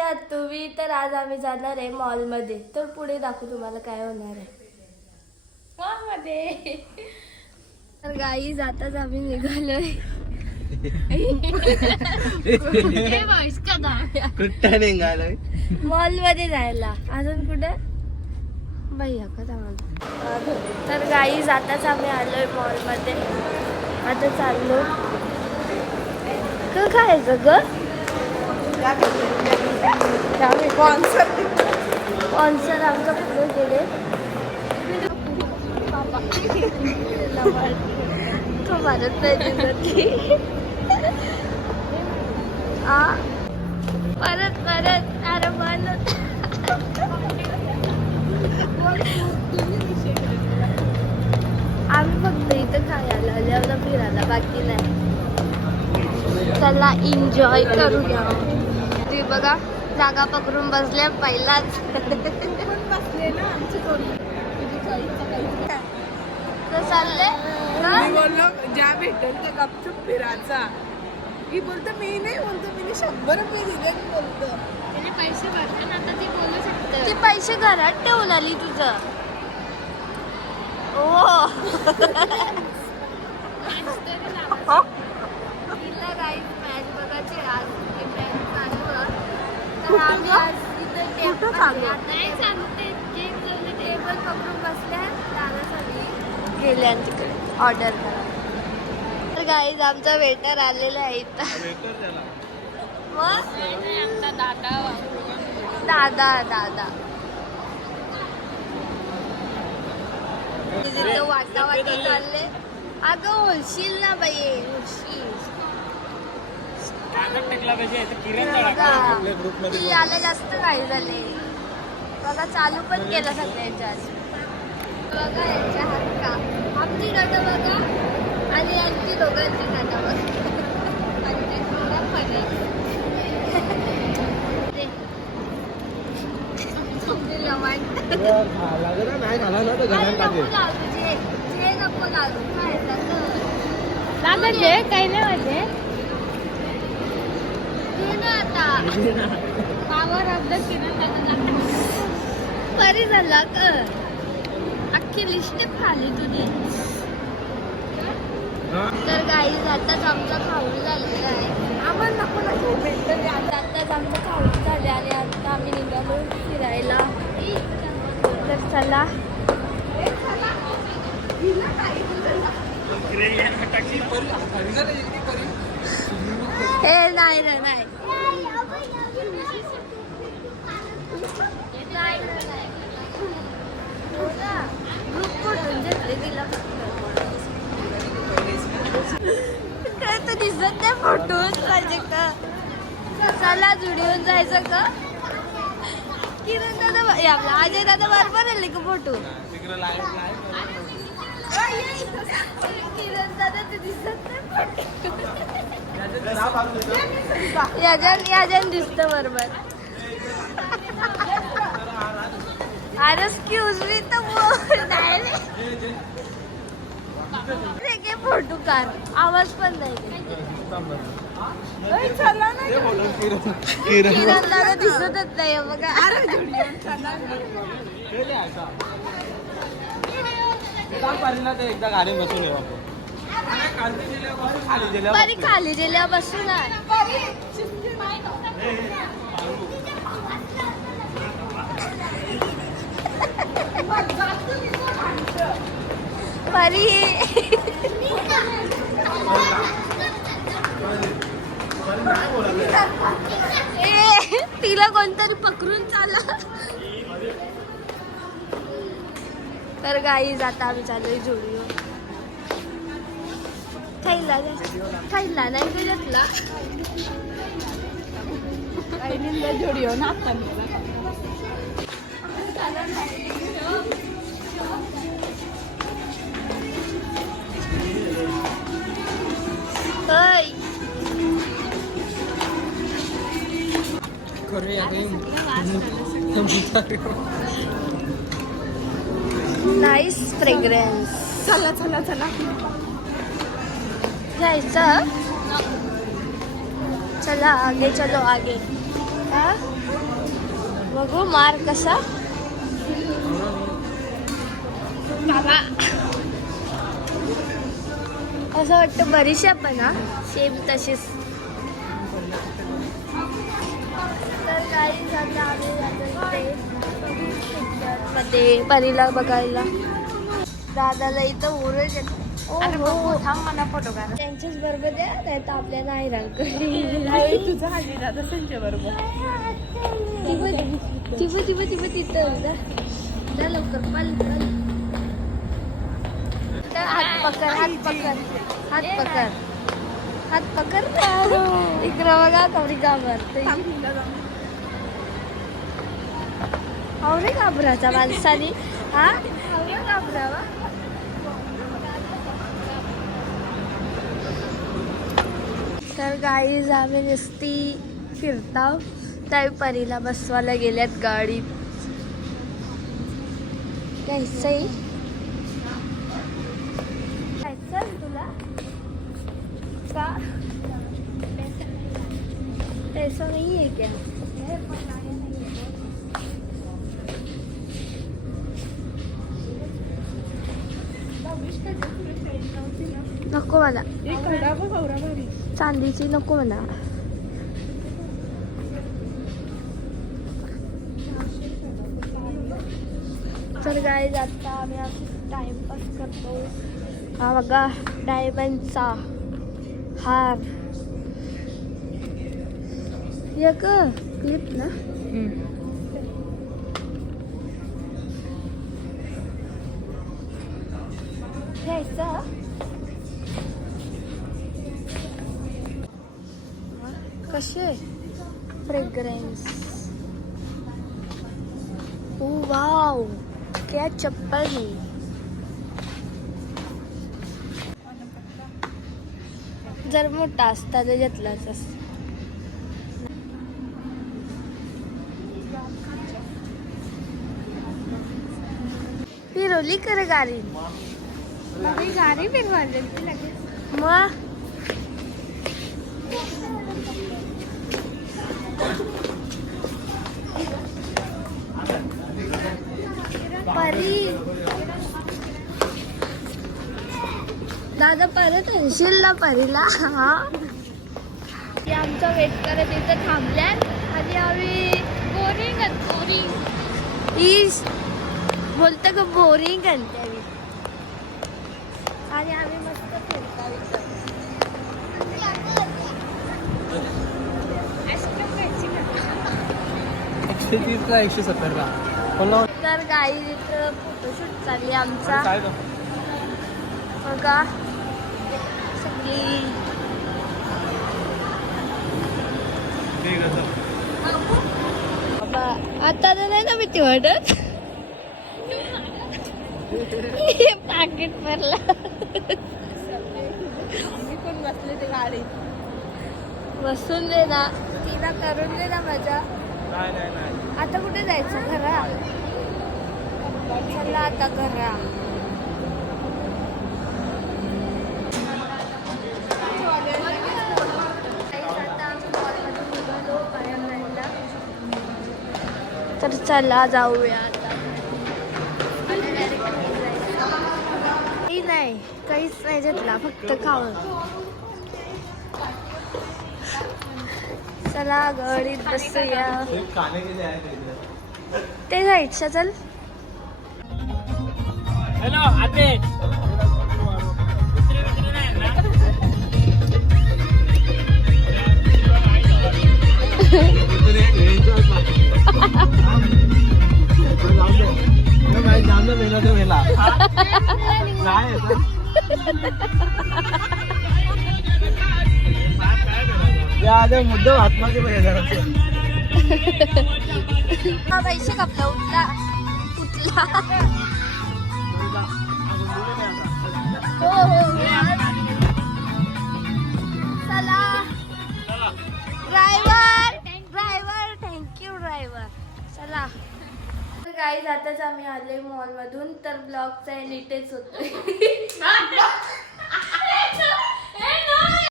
आहात तुम्ही तर आज आम्ही जाणार आहे मॉलमध्ये. तर पुढे दाखवू तुम्हाला काय होणार आहे. मॉलमध्ये. तर गाई जाताच आम्ही निघालोय. कुठं निघालोय? मॉलमध्ये जायला. अजून कुठे? भैया का तर गाई जाताच आम्ही आलोय मॉलमध्ये आता चाललो. क खायचं ग? स्पॉन्सर आमचं पुढे गेले तो भारत नाही आ परत परत अरे मन आम्ही फक्त इथं खायला आल्यावर फिरायला बाकी नाही. चला एन्जॉय करूया. बघा जागा पकडून बसल्या पहिलाच. तर चालले मी बोललो ज्या भेटेल त्या गपचूप फिरायचा. ही बोलतो मी नाही बोलतो मी शंभर रुपये दिले बोलतो. ती पैसे घरात ठेवून आली तुझं. ओ. तिला मॅच बघायची आज. पकडून बसल्या दादासाठी गेल्या तिकडे ऑर्डर करा तर गाईज आमचा वेटर आलेला आहे इथं. मग? दादा दादा. तिथं वाटा वाटा चालले. अगं होलशील ना बाई होलशील बघा, ती याला जास्त काही झाले बघा चालू पण केलं सगळ्यांच्या आज बघा यांच्या हात का आमची नट बघा आणि यांची दोघांची नट बघा आणि थोडा फरक ते. तुमची लवाट नाही खाला ना तर अरे घरात नको टाकेल लागू जे जे नको लागू खायचं तर. दादा जे काही नाही म्हणजे घे ना आता पावर ऑफ द किरण बरी झाला क अख्खी लिस्ट खाली तुझी. तर गाई आताच आमचं खाऊन झालेलं आहे. आम्हाला नको ना जो भेटेल ते आता. आताच आमचं खाऊन झाले आणि आता आम्ही निघालो फिरायला. तर चला. हे नाही रे नाही नाही रे, नाही. हो ना. ग्रुप फोटोन घेतले तिला काय तर दिसत नाही फोटोच पाहिजे का? चला जुडीहून जायचं का? किरण दादा आपला अजय दादा बरोबर आले का फोटो? किरण दादा ते दिसत नाही याच्यान याच्यान दिसत बरोबर. अरे एक्सक्यूज मी तर बोल. नाही. फोटो कार आवाज पण नाही. ए, किरण दिसतच नाही बघा. एकदा गाडी बसून खाली गेल्यावर बसून परी. ए, तिला कोणतरी पकडून चाला. तर गाई जाता आम्ही चालू जोडीवर खायला खायला नाही त्याच्यातला बहिणींना ना आता नाईस फ्रेग्रन्स चला चला चला. जायचं? चला आगे चलो आगे. हा? बघू मार कसा? असं वाटतं बरीचशी पण हा? सेम तशीच. मध्ये परीला बघायला. दादाला इथं ओरड हो. थांब मला फोटो काढ. त्यांच्याच बरोबर द्या नाही तर आपल्याला तुझा हाजी दादा बरोबर. तिथं जा. लवकर पल हात पकड हात पकड. हात पकड. हात पकड इकडं बघा कवरी घाबरते आवरे घाबराचा माणसाने हा? आवरे घाबरावा. तर गाईज आम्ही नुसती फिरताव. त्या परीला बसवायला गेल्यात गाडीत जायचं तुला? का? पैसा नाही आहे क्या नको मला चांदीची नको मला तर गाय आता आम्ही असं टाइमपास करतो हा बघा डायमंडचा हार. एक क्लिप ना? कसे फ्रेग्रेन्स ओ वाव क्या चप्पल है? जर मोठा असता तर घेतलाच असता. फिरवली कर गाडी? गाडी फिरवायला मग? दादा परत येशील ना परीला? हा. ती आमचा वेट करत इथं थांबल्यात. आणि आम्ही बोरिंग बोरिंग ईस बोलतं का बोरिंग आणते आम्ही आणि आम्ही मस्त फिरता एकशे तीस का एकशे सत्तरला तर गाई इथं फोटोशूट चालली आमचा. बघा. आता तर नाही ना भीती वाटत? पाकिट भरला. मी पण बसले ते गाडीत. बसून दे ना. तिला करून दे ना मजा नाही नाही नाही. आता कुठे जायचं? घरा. चला आता घरा. तर चला जाऊया आता. काही नाही काहीच नाही घेतला फक्त खावं. चला गाडीत बसूया. ते जायचं चल. हॅलो आते. नाही मुद्दा आत्माचे पाहिजे पैसे कपला उठला उठला काही आताच आम्ही आले मॉल मधून तर ब्लॉगचा एंड इथेच होतोय.